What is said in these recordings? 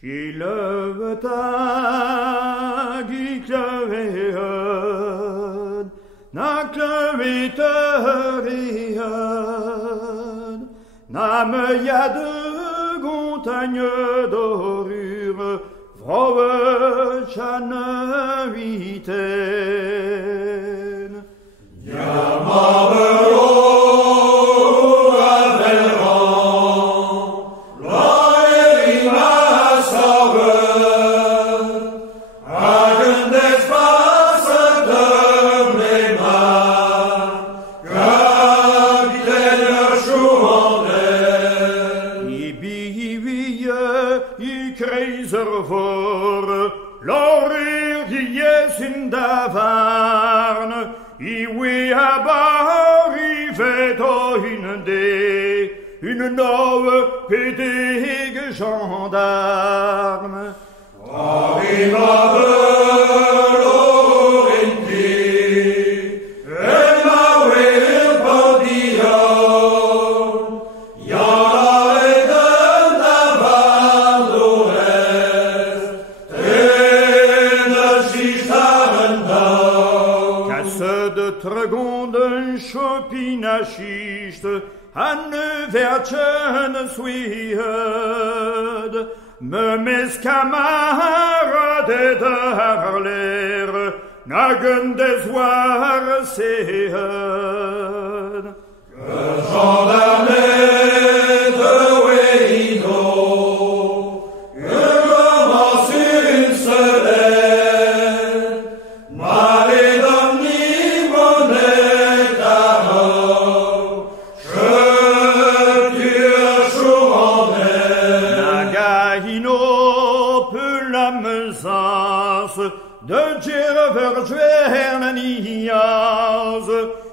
Skilövetag I klövehen, na klöviterihen, na meia de gontagne dorure, vrowe chaneviten. I kreiser voor, lorir die jes in da varne, I we habar I veto in de, une nouwe pédégue gendarme. De tregonden chopinachist, an vertjen swihed, me mes camarade d'arler, nagen des war sehed. Gendarme de Weyno, commence une semaine, de Gervergern niaz,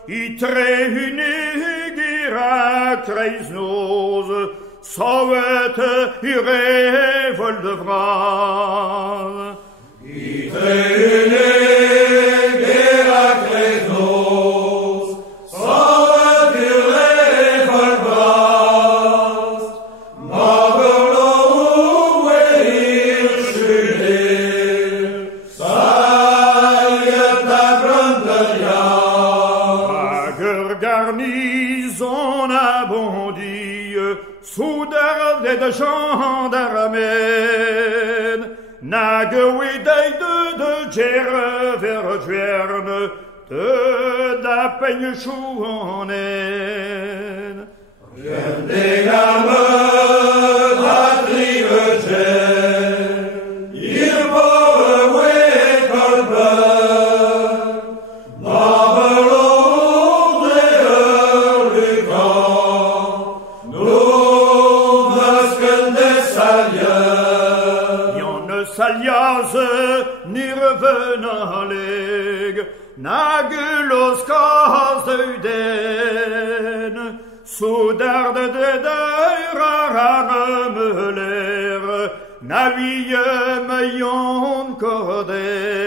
I treunig ira kreisnoz, sovet I revol de vran. I treunig ira kreisnoz, sovet I revol de vran. Maberlo weir schüler, garnison abondie, soudard de gendarmen, nagewedei de Gervergern, de da peigne chouanen. Rien des gammes da triveger, il pauvre ouais colbert, Salias ni revenaleg, nagulos kazeuden, soudard de deirarar meler, naville meillon cordel.